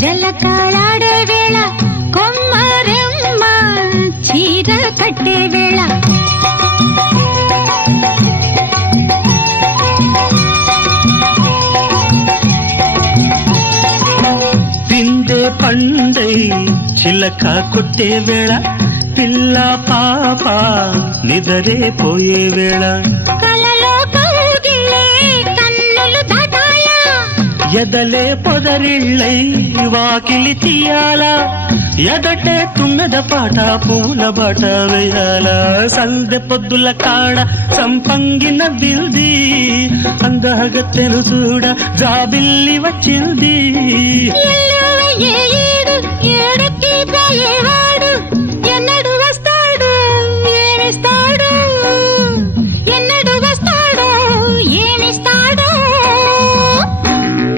జలకాలాడే వేళ కొమ్మరెమ్మ చీర కట్టే వేళ పిందే పండై చిలక కొట్టే వేళ పిల్ల పాప నిదరే పోయే వేళ కలలో కౌగిలే కన్నులు దాటాయా ఎదలే పొదరిళ్ళై వాకిలి తీయాలా ఎదటే తుమ్మెద పాట పూల బాట వేయాల సందె పొద్దుల కాడ సంపంగిన బిల్ది అందగత్తెను చూడ జాబిల్లి వచ్చింది ఏడుకి పోయే